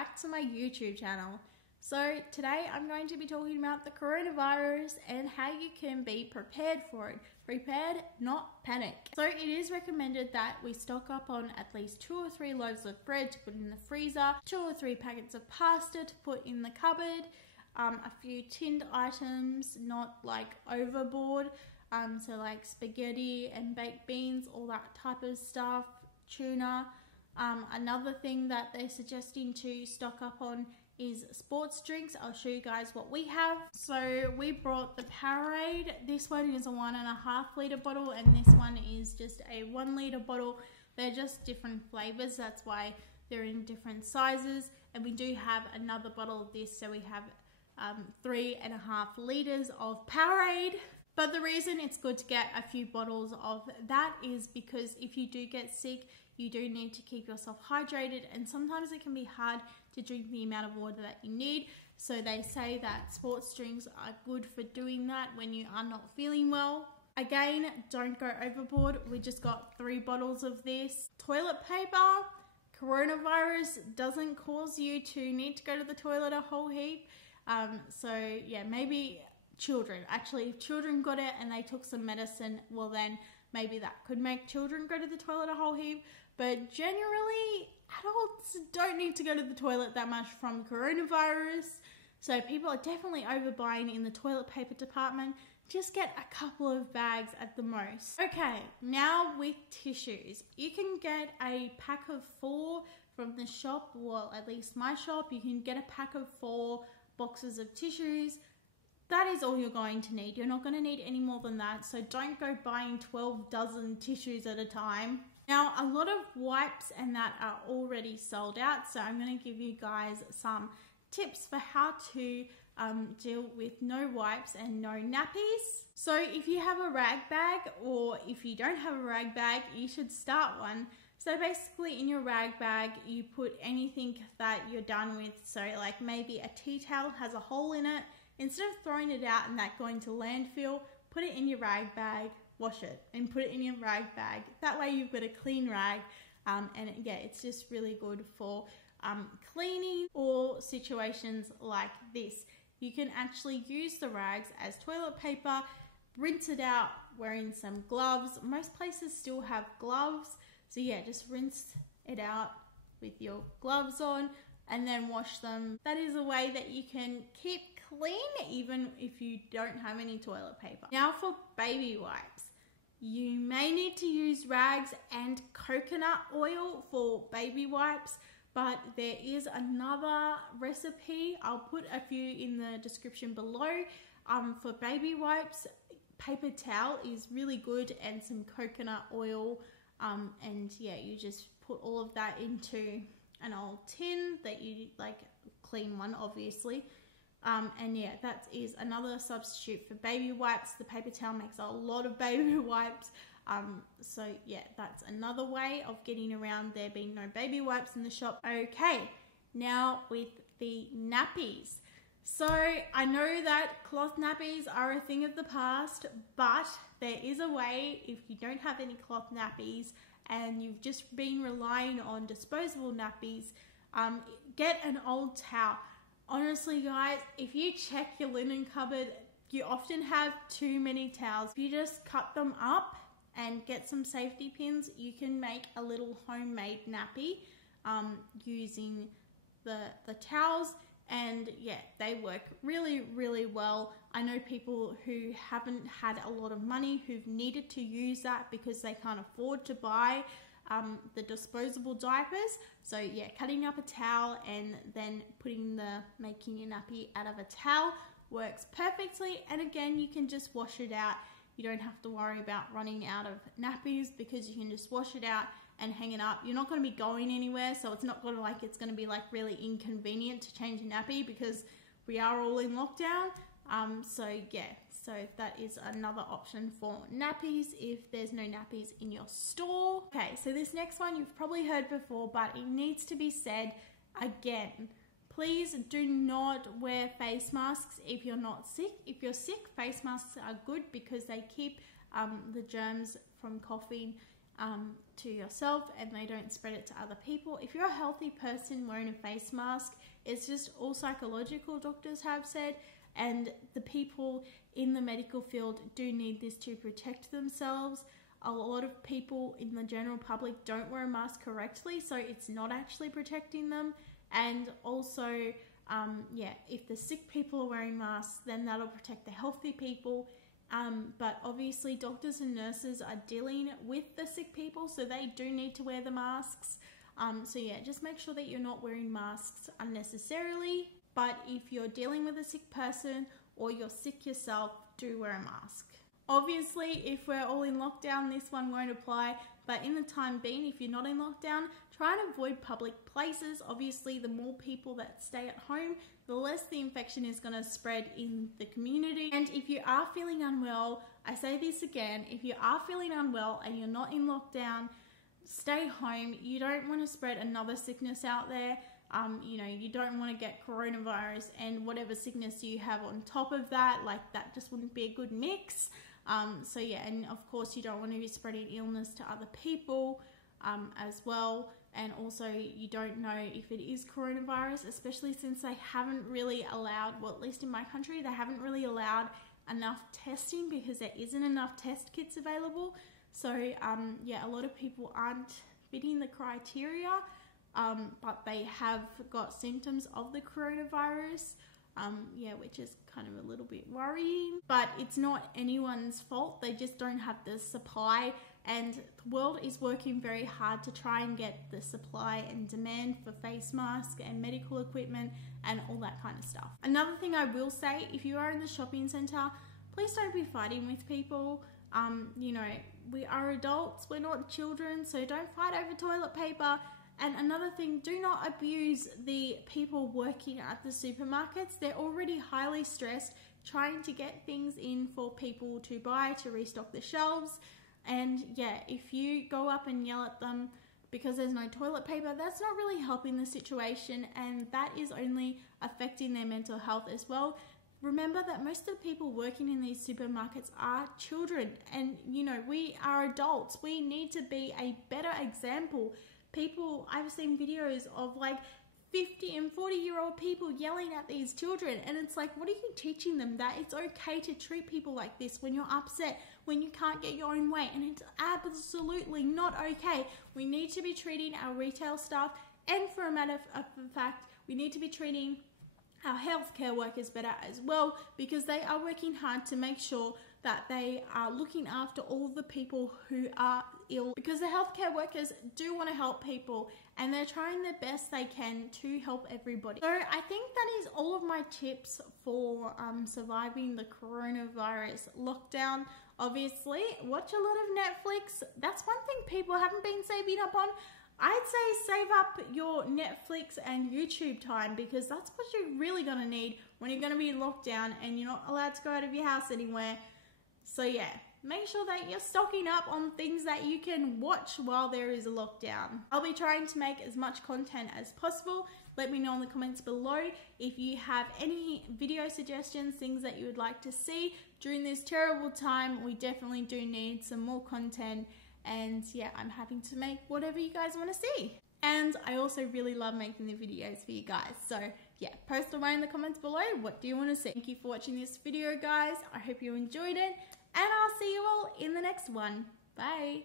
back to my YouTube channel. So today I'm going to be talking about the coronavirus and how you can be prepared for it. Prepared, not panic. So it is recommended that we stock up on at least 2 or 3 loaves of bread to put in the freezer, 2 or 3 packets of pasta to put in the cupboard, a few tinned items, not like overboard, so like spaghetti and baked beans, all that type of stuff, tuna. Another thing that they're suggesting to stock up on is sports drinks. I'll show you guys what we have. So we brought the Powerade. This one is a 1.5 litre bottle and this one is just a 1 litre bottle. They're just different flavors, that's why they're in different sizes. And we do have another bottle of this, so we have 3.5 litres of Powerade. But the reason it's good to get a few bottles of that is because if you do get sick, you do need to keep yourself hydrated, and sometimes it can be hard to drink the amount of water that you need. So they say that sports drinks are good for doing that when you are not feeling well. Again, don't go overboard. We just got 3 bottles of this. Toilet paper. Coronavirus doesn't cause you to need to go to the toilet a whole heap. So yeah, maybe children. Actually, if children got it and they took some medicine, well then maybe that could make children go to the toilet a whole heap. But generally, adults don't need to go to the toilet that much from coronavirus. So people are definitely overbuying in the toilet paper department. Just get a couple of bags at the most. Okay, now with tissues. You can get a pack of 4 from the shop, well at least my shop. You can get a pack of 4 boxes of tissues. That is all you're going to need. You're not going to need any more than that. So don't go buying 12 dozen tissues at a time. Now, a lot of wipes and that are already sold out. So I'm going to give you guys some tips for how to deal with no wipes and no nappies. So if you have a rag bag, or if you don't have a rag bag, you should start one. So basically in your rag bag, you put anything that you're done with. So like maybe a tea towel has a hole in it. Instead of throwing it out and that going to landfill, put it in your rag bag, wash it, and put it in your rag bag. That way you've got a clean rag, and yeah, it's just really good for cleaning or situations like this. You can actually use the rags as toilet paper, rinse it out wearing some gloves. Most places still have gloves, so yeah, just rinse it out with your gloves on and then wash them. That is a way that you can keep clean even if you don't have any toilet paper. Now for baby wipes. You may need to use rags and coconut oil for baby wipes, but there is another recipe. I'll put a few in the description below. For baby wipes, paper towel is really good, and some coconut oil, and yeah, you just put all of that into an old tin that you like, clean one obviously. And yeah, that is another substitute for baby wipes. The paper towel makes a lot of baby wipes. So yeah, that's another way of getting around there being no baby wipes in the shop. Okay, now with the nappies. So I know that cloth nappies are a thing of the past, but there is a way if you don't have any cloth nappies and you've just been relying on disposable nappies, get an old towel. Honestly guys, if you check your linen cupboard, you often have too many towels. If you just cut them up and get some safety pins, you can make a little homemade nappy using the towels, and yeah, they work really, really well. I know people who haven't had a lot of money who've needed to use that because they can't afford to buy the disposable diapers. So yeah, cutting up a towel and then making your nappy out of a towel works perfectly. And again, you can just wash it out. You don't have to worry about running out of nappies because you can just wash it out and hang it up. You're not going to be going anywhere, so it's not going to it's going to be like really inconvenient to change a nappy because we are all in lockdown. So yeah, so that is another option for nappies if there's no nappies in your store. Okay, so this next one you've probably heard before, but it needs to be said again. Please do not wear face masks if you're not sick. If you're sick, face masks are good because they keep the germs from coughing to yourself and they don't spread it to other people. If you're a healthy person wearing a face mask, it's just all psychological, doctors have said, and the people in the medical field do need this to protect themselves. A lot of people in the general public don't wear a mask correctly, so it's not actually protecting them. And also, if the sick people are wearing masks, then that'll protect the healthy people. But obviously doctors and nurses are dealing with the sick people, so they do need to wear the masks. Just make sure that you're not wearing masks unnecessarily. But if you're dealing with a sick person or you're sick yourself, do wear a mask. Obviously, if we're all in lockdown, this one won't apply. But in the time being, if you're not in lockdown, try and avoid public places. Obviously, the more people that stay at home, the less the infection is going to spread in the community. And if you are feeling unwell, I say this again, if you are feeling unwell and you're not in lockdown, stay home. You don't want to spread another sickness out there. You don't want to get coronavirus and whatever sickness you have on top of that. Like, that just wouldn't be a good mix. And of course you don't want to be spreading illness to other people as well. And also, you don't know if it is coronavirus, especially since they haven't really allowed, well, at least in my country, they haven't really allowed enough testing because there isn't enough test kits available. So a lot of people aren't fitting the criteria, but they have got symptoms of the coronavirus, which is kind of a little bit worrying. But it's not anyone's fault, they just don't have the supply, and the world is working very hard to try and get the supply and demand for face masks and medical equipment and all that kind of stuff. Another thing I will say, if you are in the shopping centre, please don't be fighting with people. We are adults, we're not children, so don't fight over toilet paper. And another thing, do not abuse the people working at the supermarkets. They're already highly stressed trying to get things in for people to buy, to restock the shelves. And if you go up and yell at them because there's no toilet paper, that's not really helping the situation, and that is only affecting their mental health as well. Remember that most of the people working in these supermarkets are children, and we are adults. We need to be a better example. I've seen videos of like 50 and 40-year-old people yelling at these children, and it's like, what are you teaching them? That it's okay to treat people like this when you're upset, when you can't get your own way, and it's absolutely not okay. We need to be treating our retail staff, and for a matter of fact, we need to be treating our healthcare workers better as well, because they are working hard to make sure that they are looking after all the people who are ill, because the healthcare workers do want to help people and they're trying their best they can to help everybody. So I think that is all of my tips for surviving the coronavirus lockdown. Obviously, watch a lot of Netflix. That's one thing people haven't been saving up on. I'd say save up your Netflix and YouTube time, because that's what you're really going to need when you're going to be locked down and you're not allowed to go out of your house anywhere. So make sure that you're stocking up on things that you can watch while there is a lockdown. I'll be trying to make as much content as possible. Let me know in the comments below if you have any video suggestions, things that you would like to see during this terrible time. We definitely do need some more content. And I'm happy to make whatever you guys want to see. And I also really love making the videos for you guys. So post away in the comments below, what do you want to see? Thank you for watching this video, guys. I hope you enjoyed it, and I'll see you all in the next one. Bye.